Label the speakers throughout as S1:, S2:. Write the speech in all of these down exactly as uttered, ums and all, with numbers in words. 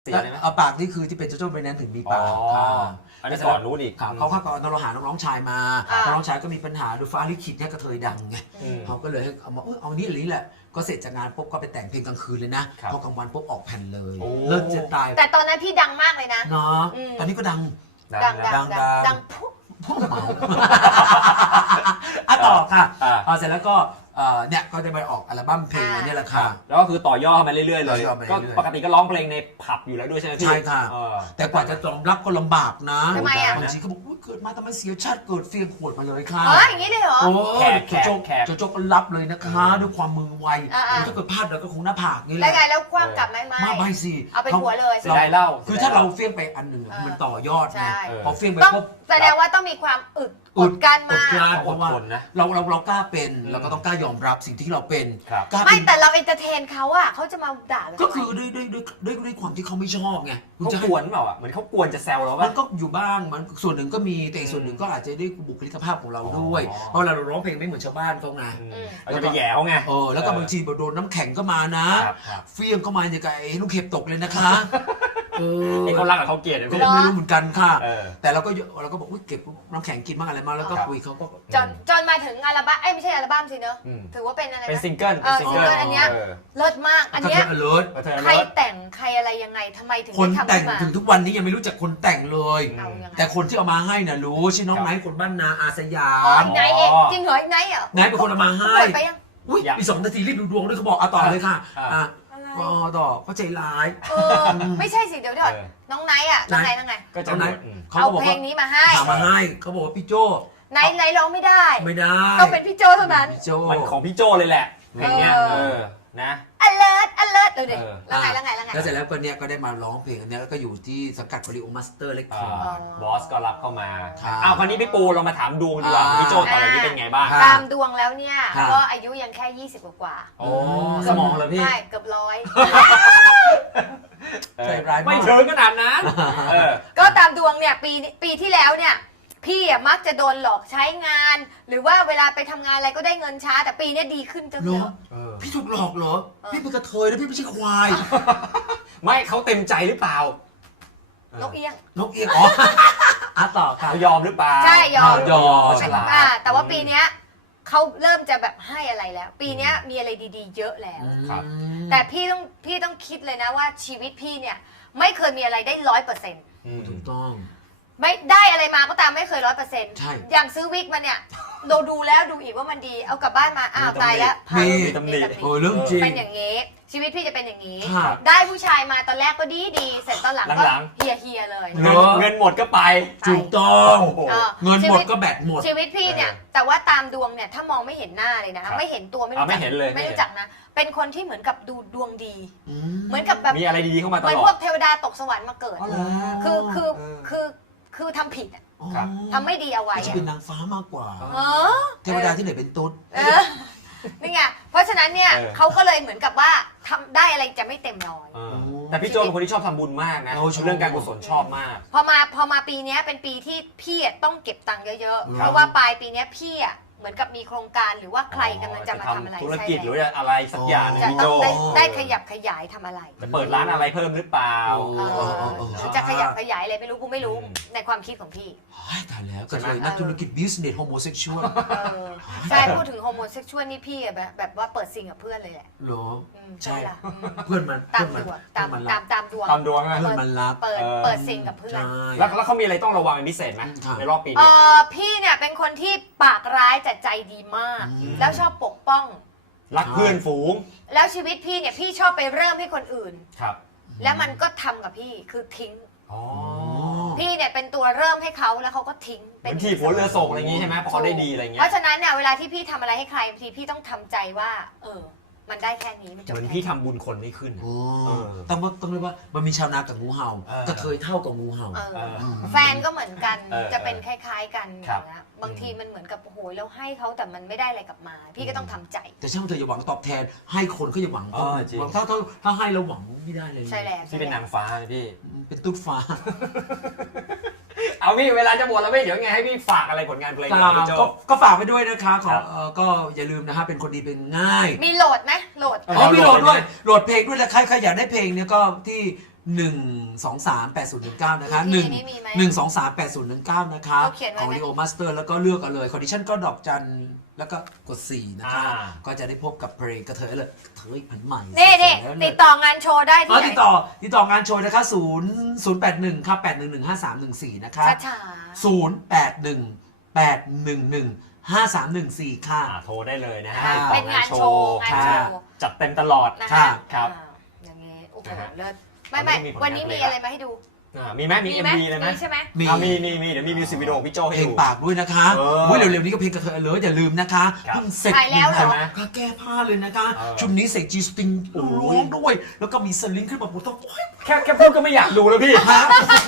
S1: เสียเลยไหม
S2: เอาปากนี่คือที่เป็นโจโจ้เบรนนั้นถึงมีปาก
S1: อ๋อ
S2: ค่ะ
S1: อันนี้ก่อนนู้นอีก
S2: เขาเขาก็เราหาน้องชายมา
S3: อ่า
S2: น้องชายก็มีปัญหาดูฟ้าลิขิตเนี่ยกระเทยดังไง
S1: อืม
S2: เขาก็เลยให้เอามาเออเอานี่หรือแหละก็เสร็จจากงานปุ๊บก็ไปแต่งเพลงกลางคืนเลยนะครับ พอกลางวันปุ๊บออกแผ่นเลย
S1: โอ้
S2: เลิศจะตาย
S3: แต่ตอนนั้นพี่ดังมากเลยนะ
S2: เนาะ
S3: อืม
S2: ตอนนี้ก็ดัง
S3: ดัง
S1: นะ
S3: ดัง
S2: ดั
S3: ดั
S2: ง
S3: งดังปุ๊บ
S2: พ่อหมาอ่ะต่อค่ะ
S1: อ่า
S2: เอาเสร็จแล้วก็เอ่อเนี่ยก็จะไปออกอัลบั้มเพลงอันนี้แหละค่ะ
S1: แล้วก็คือต่อยอดมาเรื่อยๆเลย
S2: ต่อยอดมาเรื่
S1: ก็
S2: อยๆ
S1: ปกติก็ร้องเพลงในผับอยู่แล้วด้วยใช่ไหมพี่
S2: ใช่ค่ะ
S1: เออ
S2: แต่กว่าจะยอมรับก็ลำบากนะ
S3: ทำไมอ่ะ
S2: บางทีก็บอกอุ๊ยเกิดมาทำไมเสียชาติเกิดเฟียงขวดมาเลยค่ะ
S3: เอออย่างนี้เลยเหรอ
S2: โอ้
S1: แขกแขก
S2: โจโจ้
S1: แขก
S2: โจโจ้ก็รับเลยนะคะด้วยความมือไว
S3: อ่าๆ
S2: ถ้าเกิดพลาดเราก็คงหน้าผากนี่แห
S3: แล้ว
S2: ละ
S3: ไงแล้วคว้างกลับไหมไม่
S2: มาใบสิ
S3: เอาไปหัวเลย
S1: เสียดายเหล้า
S2: คือถ้าเราเฟี้ยงไปอันหนึ่งอะ
S3: เออ
S2: มันต่อยอด
S3: ใช่
S2: ไง
S1: เออ
S2: พอเฟี้ยงไป
S3: ต้อง
S2: ปุ๊บ
S3: แสดงว่าต้องมีความอึด
S2: อึ
S3: อ
S2: ด
S3: ดกันมา
S2: อดกลั้น
S1: อดทนนะ
S2: เราเราเรากล้าเป็น
S1: อืม
S2: เราก็ต้องกล้ายอมรับสิ่งที่เราเป็น
S1: ครับ
S2: กล้า
S3: ไม่
S2: เป็น
S3: แต่เราเอนเตอร์เทนเขาอะเขาจะมาด่าเรา
S2: ก็
S3: ทำไม
S2: คือด้วยด้วยด้วยด้วยด้วยความที่เขาไม่ชอบไงคุณ
S1: เขา
S2: จะ
S1: ก
S2: ให้
S1: วนเปล่าอ่ะเหมือนเขากวนจะแซวเรา
S2: มั
S1: ป่ะ
S2: นก็อยู่บ้างมันส่วนหนึ่งก็มีแต่อีกส่วนหนึ่งก็อาจจะด้วยบุคลิกภาพของเราด้วย
S1: อ๋อ
S2: เพราะเราร้องเพลงไม่เหมือนชาวบ้านเขาไง
S1: อืมเราจะไปแย่เขาไง
S2: เออแล้วก็บางทีโดนน้ำแข็งก็มานะครับ
S1: ครับ
S2: เฟี้ยงเข้ามาอย่างกับไอ้ลูกเห็บตกเลยนะคะเออ
S1: ไอ้เขารักกับเขาเกลียดเนี่ย
S2: ก็
S1: พี่
S2: ไม่รู้เหมือนกันค่ะ
S1: เออ
S2: แต่เราก็เราก็บอกอุ๊ยเก็บน้ำแข็งกินบ้างอะไรมาแล้วก็
S1: ครับ
S2: คุยเขาก็
S3: จนจนมาถึงอัลบั้มเอ้ยไม่ใช่อัลบั้มสิเนอะ
S1: อืม
S3: ถือว่าเป็นอะไร
S1: เป็น
S3: นะ
S1: ซิงเกิล
S3: เออซิงเกิลอันเนี้ย เลิศมากอัน
S2: กระ
S3: เนี้
S2: เท
S3: ย
S2: ยเลิศ
S1: เออ
S3: ใครแต่งใครอะไรยังไงทำไมถึง
S2: คน
S3: ได้ทำ
S2: แต่ง
S3: ขึ้นมา
S2: ถึงทุกวันนี้ยังไม่รู้จักคนแต่งเลย
S3: เอายังไง
S2: แต่คนที่เอามาให้น่ะรู้ชื่อน้องไนท์คนบ้านนาอาสยา
S3: อ๋อ
S2: ม
S3: ไอ้ไนท์เองจริงเหรอไอ้ไนท์เหรอ
S2: ไนท์เป็นคนเอามาให้
S3: เปิดไปยัง
S2: อุ้ยมีสองนาทีรีบดูดวงด้วยเขาบอกเอาต่อเลยค่ะ
S1: อ่า
S2: อ่ะ
S3: อะไร
S2: อ๋อต่อเขาใจร้าย
S3: เออไม่ใช่สิเดี๋ยวเดี๋ยว
S1: เออ
S3: น้องไนท์อะน้องไนท์น้องไง
S1: ก็จะ
S2: เอาไหน
S1: อืม
S2: เขา
S3: เอา
S2: ก็บอก
S3: เพล
S2: ว่าง
S3: นี้มาให้
S2: เอามาให้เขาบอกว่าพี่โจ
S3: ไนท์ไนท์ร้องไม่ได้
S2: ไม่ได้
S3: ต้องเป็นพี่โจเท่านั้น
S2: พี่โจ
S1: มันของพี่โจเลยแหละเพลงเนี้ย
S3: เออ
S1: เออนะ
S3: alert alert เออเดี๋ยว
S1: เออ
S3: แล้วไงแล้วไงแล้วไง
S2: แล้วเสร็จแล้วก็เนี้ยก็ได้มาร้องเพลงอันเนี้ยแล้วก็อยู่ที่สังกัดคอริโอมาสเตอร์เล็กคอร์ด
S1: บอสก็รับเข้ามา
S2: ครับ
S1: อ้าวคราวนี้พี่ปูเรามาถามดวงดีกว่า
S2: อ่า
S1: พี่โจตอนนี้เป็นไงบ้าง
S2: ครับ
S3: ตามดวงแล้วเนี่ย
S2: ครับ
S3: ก็อายุยังแค่ยี่สิบกว่า
S1: โอ้สมองเหรอพี่
S3: ใช่เกือบร้อย
S1: เออ
S2: ใจร้ายมาก
S1: ไม่ถึงขนาดนั้นเออ
S3: ก็ตามดวงเนี่ยปีปีที่แล้วเนี่ยพี่อะมักจะโดนหลอกใช้งาน หรือว่าเวลาไปทำงานอะไรก็ได้เงินช้า แต่ปีเนี้ยดีขึ้นจัง
S2: เหร
S3: เล
S2: อย
S1: เออ
S2: พี่ถูกหลอกเหรอ
S3: เออ
S2: พี่เป็นกระเทยนะพี่ไม่ใช่ควาย
S1: ไม่เขาเต็มใจหรือเปล่าน
S3: กเอี้ยง
S2: นกเอียงอ๋ออ่ะต่อค่ะ
S1: เขายอมหรือเปล่า
S3: ใช่ยอม
S2: ยอม
S1: ฉลาด
S3: อ่าแต่ว่าปีเนี้ยเขาเริ่มจะแบบให้อะไรแล้ว ปีเนี้ยมีอะไรดีๆ เยอะแล้ว
S1: ครับ
S3: แต่พี่ต้องพี่ต้องคิดเลยนะว่าชีวิตพี่เนี่ยไม่เคยมีอะไรได้ร้อยเปอร์เซ็นต์
S1: อืม
S2: ถูกต้อง
S3: ไม่ได้อะไรมาก็ตามไม่เคยร้อยเปอร์เซ็นต์
S2: ใช่
S3: อย่างซื้อวิกมาเนี่ยเราดูแล้วดูอีกว่ามันดีเอากลับบ้านมาอ้าวตายแล้วพัง
S2: มี
S1: มีตำหนิ
S2: โอ้เรื่องจริง
S3: เป็นอย่างนี้ ชีวิตพี่จะเป็นอย่างนี้
S2: ค่ะ
S3: ได้ผู้ชายมาตอนแรกก็ดีดีเสร็จตอนหลังก็
S1: หลัง
S3: เฮียเฮียเลย
S2: หร
S1: เงิน
S2: อ
S1: เงินหมดก็ไป
S2: ถูกต้อง
S1: โอ้โห
S3: เออ
S2: เงินหมด
S3: ชีวิต
S2: ก็แบตหมด
S3: ชีวิตพี่เนี่ย
S1: เออ
S3: แต่ว่าตามดวงเนี่ยถ้ามองไม่เห็นหน้าเลยนะคะไม่เห็นตัวไม่รู้
S1: อ่ะไม่
S3: จัก
S1: เห็นเลย
S3: ไม่รู้จักนะ เป็นคนที่เหมือนกับดูดวงดี
S2: อื
S3: เหมือนกับแบบ
S1: มีอะไรดีๆเข้ามา
S3: เห
S1: ต
S3: มือน
S1: ล
S3: พ
S1: อ
S3: ว
S1: ด
S3: กเทวดาตกสวรรค์มาเกิด
S2: อ๋อเหรอ
S3: คือคือ
S1: เออ
S3: คือคือทำผิดอะ
S2: อ๋อ
S1: ครับ
S3: ทำไม่ดีเอาไว้
S2: จะ
S3: อะ
S2: เป็นนางฟ้ามากกว่า
S3: เออ
S2: เทวดาที่ไหนเป็นตุ๊ด
S3: เออนี่ไงเพราะฉะนั้นเนี่ย
S1: เออ
S3: เขาก็เลยเหมือนกับว่าทำได้อะไรจะไม่เต็มร้อย
S1: เออแต่พี่โจเป็นคนที่ชอบทำบุญมากนะ
S2: โอ้ชอบ
S1: เรื่องการกุศลชอบมาก
S3: พอมาพอมาปีเนี้ยเป็นปีที่พี่อะต้องเก็บตังค์เยอะๆ
S2: ครับ
S3: เพราะว่าปลายปีเนี้ยพี่อะเหมือนกับมีโครงการหรือว่าใครกำลังจะมาทำอะไร
S1: ธุรกิจหรือ
S3: ใช่
S1: ว่าอะไรสักอย่างหนึง
S3: จะ
S1: พี่
S3: ต้
S1: โจ
S3: องได้
S2: อ๋อ
S3: ได้ขยับขยายทำอะไร
S1: จะเปิดร้านอะไรเพิ่มหรือเปล่า
S2: โอ้
S3: เอ
S2: เออเออ
S3: อ
S2: เออ
S3: หรือจะขยับขยายอะไรไม่รู้กูไม่รู้
S1: อืม
S3: ในความคิดของพี่
S2: เฮ้ยตายแล้วก็
S1: ใช่
S2: เล
S1: ไหม
S2: ยนักธุรกิจบิสเนสโฮโมเซ็กชวล
S3: เออใช่พูดถึงโฮโมเซ็กชวลนี่พี่อะแบบแบบว่าเปิดซิงกับเพื่อนเลยแหละ
S2: เหรอ
S3: อืม
S2: ใช่
S3: ใช่ล่ะอืม
S2: เพื่อนมัน
S3: ตา
S2: เพื่
S3: ม
S2: อนมัน
S3: ดวงตาม
S2: เพื่อนมัน
S3: ตา
S2: รั
S3: ม
S2: ก
S3: ตามดวง
S1: ตามดวงอะ
S2: เพื่อนมันรัก
S3: เปิด
S1: เออ
S3: เปิดซิงกับเพื่อน
S2: ใช่
S1: แล้วแล้วเขามีอะไรต้องระวังเป็นพิเศษไหม
S2: ค่ะ
S1: ในรอบปี
S3: เอ
S1: นี้
S3: อพี่เนี่ยเป็นคนที่ปากร้ายแต่ใจดีมาก
S2: อืม
S3: แล้วชอบปกป้อง
S1: รักเพื่อนฝูง
S3: แล้วชีวิตพี่เนี่ยพี่ชอบไปเริ่มให้คนอื่น
S1: ครับ
S3: แล้วมันก็ทำกับพี่คือทิ้ง
S1: อ๋อ
S3: พี่เนี่ยเป็นตัวเริ่มให้เขาแล้วเขาก็ทิ้ง
S1: เหมือนทีบหัวเรือโศกอะไรอย่างงี้ใช่ไหมพอเขาได้ดีอะไรเงี้
S3: เพ
S1: ย
S3: ราะฉะนั้นเนี่ยเวลาที่พี่ทำอะไรให้ใครบางทีพี่ต้องทำใจว่า เออ มันได้แค่นี้มันจบ
S1: เหมือน
S3: แค่
S1: พี่ทำบุญคนไม่ขึ้นอะ
S2: โอ้
S1: เออ
S2: ต้องว่าต้องเรียกว่ามันมีชาวนากับงูเห่า
S1: เออ
S2: กระเทยเท่ากับงูเห่า
S3: เออ
S1: เออ
S3: แฟนก็เหมือนกัน
S1: เออ
S3: จะเป็นคล้ายๆกัน
S1: ครับ
S3: นะบางทีมันเหมือนกับโอ้โหเราให้เขาแต่มันไม่ได้อะไรกลับมา พี่ก็ต้องทำใจ
S2: แต่ช่างเธออย่าหวังตอบแทน ให้คนก็อย่าหวัง
S1: เออจริง
S2: ถ้าถ้าถ้าให้เราหวังไม่ได้เลย
S3: ใช่แล้ว
S1: ที่เป็นนางฟ้าเลยพี่
S2: เป็นตุ๊ดฟ้า
S1: เอาพี่เวลาจะหมดแล้วพี่เดี๋ยวไงให้พี่ฝากอะไรผลงานเพลง
S2: ก็
S1: ของพี่โจ
S2: ก็ก็ฝากไปด้วยนะคะข
S1: ค
S2: อ
S1: รับ
S2: เอ่อก็อย่าลืมนะฮะเป็นคนดีเป็นง่าย
S3: มีโหลดไหมโหลด
S1: เออ
S2: อ๋อมีโหลดด้วย
S1: โหลดเลย
S2: โหลดเพลงด้วยแล้วใครใครอยากได้เพลงเนี่ยก็ที่หนึ่ง สอง สาม แปด ศูนย์ หนึ่ง เก้านะคะ
S3: มี
S2: หนึ่ง
S3: มีมีไหม
S2: หนึ่ง สอง สาม แปด ศูนย์ หนึ่ง เก้านะคะ
S3: เขาเขียนไว้
S2: ของ
S3: ไหม
S2: Leo Master แล้วก็เลือกเอาเลยคอนดิชันก็ดอกจันแล้วก็กดสี่นะคะ
S1: อ่า
S2: ก็จะได้พบกับเพลงกระเทยเลยกระเทยอันใหม่
S3: นี่นี่
S2: สวยๆเลย
S3: ติดต่องานโชว์ได้
S2: เอ
S3: ที่
S2: อ
S3: ไหน
S2: ติดต่อติดต่องานโชว์นะคะศูนย์ ศูนย์ แปด หนึ่ง ครับ แปด หนึ่ง หนึ่ง ห้า สาม หนึ่ง สี่ นะคะ
S3: ช้า
S2: ศูนย์ แปด หนึ่ง แปด หนึ่ง หนึ่ง ห้า สาม หนึ่ง สี่ ค่ะ
S1: อ่าโทรได้เลยนะฮะ
S2: ค่ะ
S3: ๆเป็นงานโชว์งานโชว์
S1: จัดเต็มตลอด
S3: นะ
S2: ค่ะ
S3: คะ
S1: ครับ
S3: อ่าอย่างนี้โอ้โห
S1: นะฮะ
S3: เลิศไม่ไม่
S1: วันนี้มีผลงาน
S3: วันนี้มีอะไรมาให้ดู
S1: อ่ามีไหมมี
S3: มี
S1: เอ็
S3: ไห
S1: ม
S3: ม
S1: วีเลยไหม
S3: มีใช่ไหม
S2: มี
S1: อ่ามีมีมีเดี๋ยวมีมิวสิกวิดีโอพี่โจให้
S2: เพลง
S1: ดู
S2: ปากด้วยนะคะ
S1: เออ
S2: เว้ยเร็วๆนี้ก็เพลงกระเทยเลยอย่าลืมนะคะ
S1: ครับ
S2: เพิ่งเสร็จ
S3: ถ่ายแล้วเหรอ
S2: ใช่ไหมก็แก้ผ้าเลยนะคะ
S1: เออ
S2: ชุดนี้เสกจีสติง
S1: โอ้โห
S2: ร้องด้วย แล้วก็มีสลิงขึ้นมาบนต้องโอ๊ย
S1: แค่แค่พูดก็ไม่อยากดูแล้วพี่
S2: ฮะ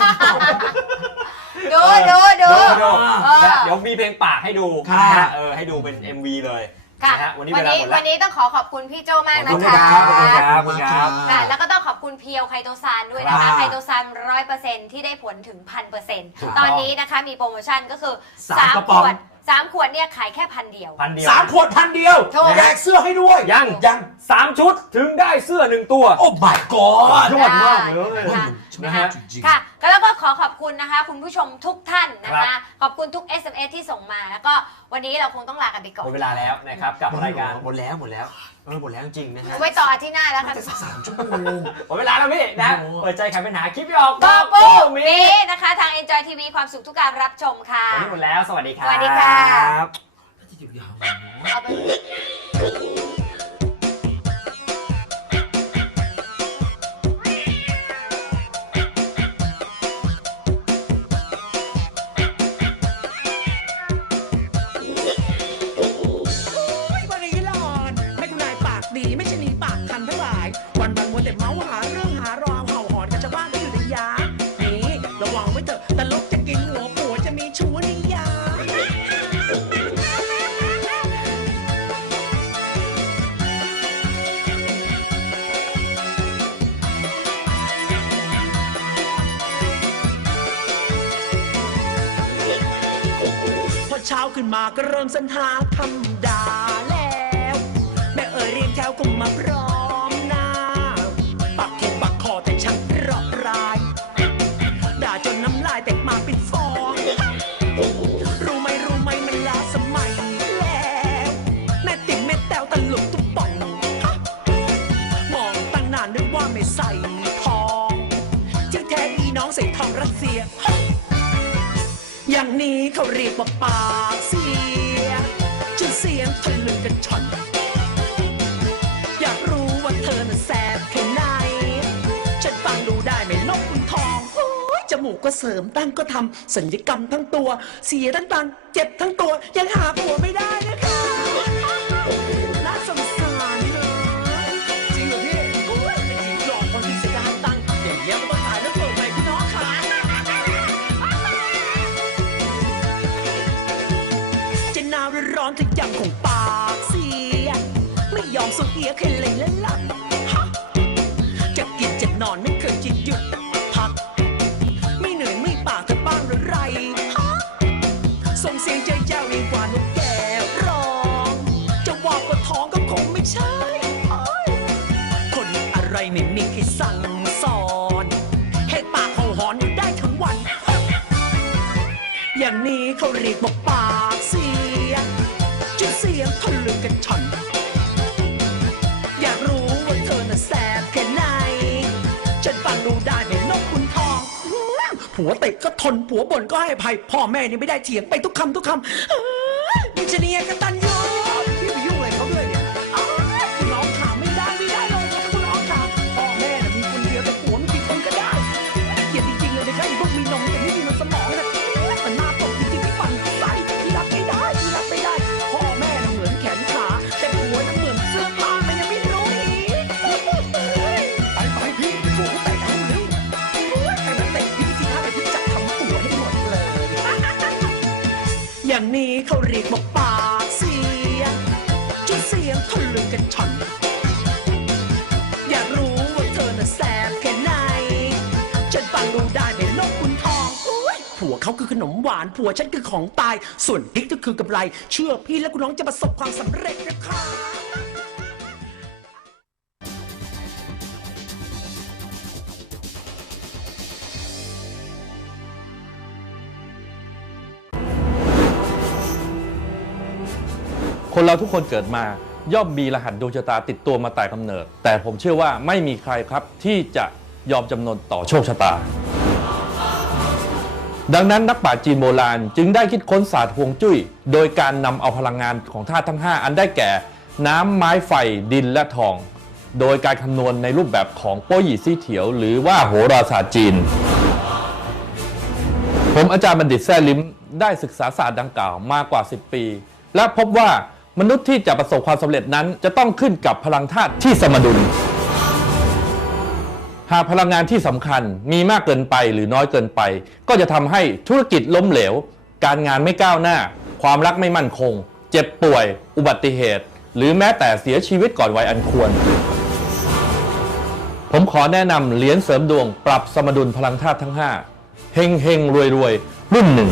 S3: ดูดูดู
S1: ดู
S3: เออ
S1: เดี๋ยวมีเพลงปากให้ดู
S2: ค่ะ
S1: นะฮะเออให้ดูเป็น เอ็ม วี เลย
S3: ค่ะ
S1: นะฮะวันนี้
S3: วั
S1: เวน ลา
S3: นี้
S1: หมดแล้
S3: วั
S1: วน
S3: นี้ต้องขอขอบคุณพี่โจมาก
S1: ขอบ
S3: นะ
S1: คุณ
S3: คะ
S1: ครับขอบคุณครับขอบคุณครับ
S3: ค่ะแล้วก็ต้องขอบคุณเพียวไคโตซานด้วยนะ
S2: ครั
S3: คะ
S2: บ
S3: ไคโตซานร้อยเปอร์เซ็นต์ที่ได้ผลถึงพันเปอร์เซ็นต์
S1: ถูกต้อง
S3: ตอนนี้นะคะมีโปรโมชั่นก็คือ
S2: สามกระป๋
S3: ข
S2: อง
S3: วดสามขวดเนี่ยขายแค่พันเดียว
S1: พันเดียว
S2: สามขวดพันเดียว
S3: ถูก
S2: แลกเสื้อให้ด้วย
S1: ยัง
S2: ยัง
S1: สามชุดถึงได้เสื้อหนึ่งตัว
S2: โอ้ my god
S1: ยอดมากเลย
S3: ค่ะ
S1: นะฮะ
S2: จริงๆ
S3: ค่ะก็แล้วก็ขอขอบคุณนะคะ คุณผู้ชมทุกท่านนะ
S1: ครั
S3: คะ
S1: บ
S3: ขอบคุณทุก เอส เอ็ม เอส ที่ส่งมา แล้วก็วันนี้เราคงต้องลากันไปก่อ
S1: หม
S3: น
S1: ดเวลาแล้วนะครับกับรายการหมดแล้วหมดแล้วเออหมดแล้วจริงๆนะฮะ
S3: ไว้ต่ออาทิตย์หน้าแล้ว
S2: มั
S3: กัน น
S2: จะสักสามชั่วโมง
S1: หมดเวลาแล้วพี่นะ
S2: โอ้โห
S1: เปิดใจไขปัญหาคลิปที่ออก
S3: บอก
S1: ปู
S3: ปู
S1: มี
S3: มีนะคะ ทาง Enjoy ที วี ความสุขทุกการรับชมค่ะ
S1: วันนี้หมดแล้วสวัสดีครับ
S3: สวัสดีค่ะ
S2: น่าจะยาวๆหน่อยเนอะ
S3: เอาไป
S4: บริลอนไม่คุณนายปากดีไม่ใช่หนีปากคันทั้งหลาย วันวันมัวแต่เมาหาเรื่องหารอเห่าหอนกับชาวบ้านก็อยู่ในยานี่ระวังไว้เถอะตลกจะกินหัวผัวจะมีชู้ในยา พอเช้าขึ้นมาก็เริ่มสรรหาคำด่าแล้ว แม่เอ๋ยเรียงแถวก็มาพร้อมหน้า ปักถูกปักคอแต่ช่างเพราะร้าย ด่าจนน้ำลายแตกมาเป็นฟอง รู้ไหมรู้ไหมมันล้าสมัยแล้ว แม่ติ๋มแม่แต้วตลกตุ๊บป่องฮะมองตั้งนานนึกว่าไม่ใส่ทองที่แท้อีน้องใส่ทองรัสเซีย อย่างนี้เขาเรียกว่าปากเสียชื่อเสียงทะลึ่งกันช่อน อยากรู้ว่าเธอน่ะแสบแค่ไหน ฉันฟังดูได้ไหมนกคุณทองโอ้ยจมูกก็เสริมตั้งก็ทำสัญญกรรมทั้งตัว เสียทั้งตังค์เจ็บทั้งตัว ยังหาผัวไม่ได้นะคะน่าสงสารนะจริงเหรอพี่โอ้ยไอ้ที่หลอกคนที่เสียดายตังค์อย่างเงี้ยมันต้องตายแล้วเปิดใหม่พี่น้องค่ะ จะหนาวหรือร้อนถึงยังคงปากเสีย ไม่ยอมสุเอียเคยเลยและหลับฮะจะกินจะนอนไม่เคยจะหยุดพัก ไม่เหนื่อยไม่ปากจะบ้างหรือไรฮะส่งเสียงเจ้าเจ้าเรียงกว่านกแก้วร้อง จะว่าปวดท้องก็คงไม่ใช่เอ้ยคนอะไรไม่มีใครสั่งสอนให้ปากเขาหอนอยู่ได้ทั้งวัน อย่างนี้เขาเรียกว่าปากเสียชื่อเสียงทะลึ่งกันช่อน อยากรู้ว่าเธอน่ะแสบแค่ไหน ฉันฟังดูได้เป็นนกคุณทองอื้อผัวติดก็ทนผัวบ่นก็ให้อภัย พ่อแม่นี่ไม่ได้เถียงไปทุกคำทุกคำเอ้ยมิชเนียกตันยูพี่ไปยุ่งอะไรเขาด้วยเนี่ยเอ้ยคุณน้องขาไม่ได้ไม่ได้เลยนะคุณน้องขาพ่อแม่น่ะมีคนเดียวแต่ผัวมีกี่คนก็ได้เกลียดจริงๆเลยนะคะไอ้พวกมีนมแต่ไม่มีมันสมองนะมันน่าตกจริงๆที่ปั่นไส้ที่รับไม่ได้ที่รับไม่ได้ พ่อแม่น่ะเหมือนแขนขาแต่ผัวน่ะเหมือนเสื้อผ้ามันยังไม่รู้อีกไปไปพี่ผัวก็แต่งให้เร็วแต่งแต่งพี่สิท่าไปพี่จับทำตัวให้หมดเลย อย่างนี้เขาเรียกว่าปากเสียชื่อเสียงทะลึ่งกันช่อน อยากรู้ว่าเธอน่ะแสบแค่ไหน ฉันฟังดูได้เป็นนกคุณทองอุ๊ยผัวเขาคือขนมหวาน ผัวฉันคือของตาย ส่วนพริกก็คือกำไร เชื่อพี่และคุณน้องจะประสบความสำเร็จนะคะ
S5: คนเราทุกคนเกิดมาย่อมมีรหัสดวงชะตาติดตัวมาแต่กำเนิด แต่ผมเชื่อว่าไม่มีใครครับที่จะยอมจำนนต่อโชคชะตา ดังนั้นนักปราชญ์จีนโบราณจึงได้คิดค้นศาสตร์ฮวงจุ้ยโดยการนำเอาพลังงานของธาตุทั้งห้าอันได้แก่น้ำไม้ไฟดินและทองโดยการคำนวณในรูปแบบของโป้หยี่ซี่เถียวหรือว่าโหราศาสตร์จีนผมอาจารย์บัณฑิตแซ่ลิ้มได้ศึกษาศาสตร์ดังกล่าวมากกว่าสิบปีและพบว่ามนุษย์ที่จะประสบความสำเร็จนั้นจะต้องขึ้นกับพลังธาตุที่สมดุลหากพลังงานที่สำคัญมีมากเกินไปหรือน้อยเกินไปก็จะทำให้ธุรกิจล้มเหลวการงานไม่ก้าวหน้าความรักไม่มั่นคงเจ็บป่วยอุบัติเหตุหรือแม้แต่เสียชีวิตก่อนวัยอันควรผมขอแนะนำเหรียญเสริมดวงปรับสมดุลพลังธาตุทั้งห้าเฮงเฮงรวยรวยรุ่นหนึ่ง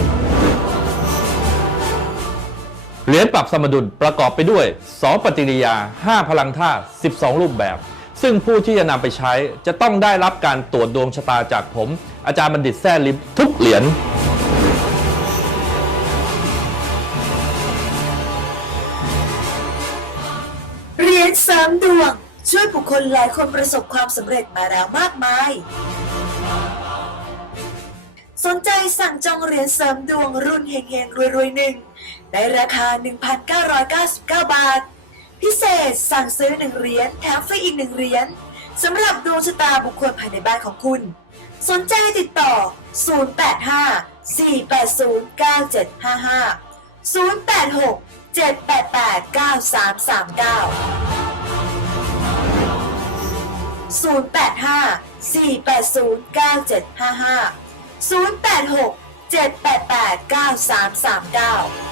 S5: เหรียญปรับสมดุลประกอบไปด้วยสองปฏิกิริยาห้าพลังธาตุสิบสองรูปแบบซึ่งผู้ที่จะนำไปใช้จะต้องได้รับการตรวจดวงชะตาจากผมอาจารย์บัณฑิตแซ่ลิ้มทุกเหรียญ
S6: เหรียญเสริมดวงช่วยบุคคลหลายคนประสบความสำเร็จมาแล้วมากมายสนใจสั่งจองเหรียญเสริมดวงรุ่นเฮงเฮงรวยรวยหนึ่งในราคา หนึ่งพันเก้าร้อยเก้าสิบเก้า บาทพิเศษสั่งซื้อหนึ่งเหรียญแถมฟรีอีกหนึ่งเหรียญสำหรับดวงชะตาบุคคลภายในบ้านของคุณสนใจติดต่อศูนย์ แปด ห้า สี่ แปด ศูนย์ เก้า เจ็ด ห้า ห้า ศูนย์ แปด หก เจ็ด แปด แปด เก้า สาม สาม เก้า ศูนย์ แปด ห้า สี่ แปด ศูนย์ เก้า เจ็ด ห้า ห้า ศูนย์ แปด หก เจ็ด แปด แปด เก้า สาม สาม เก้า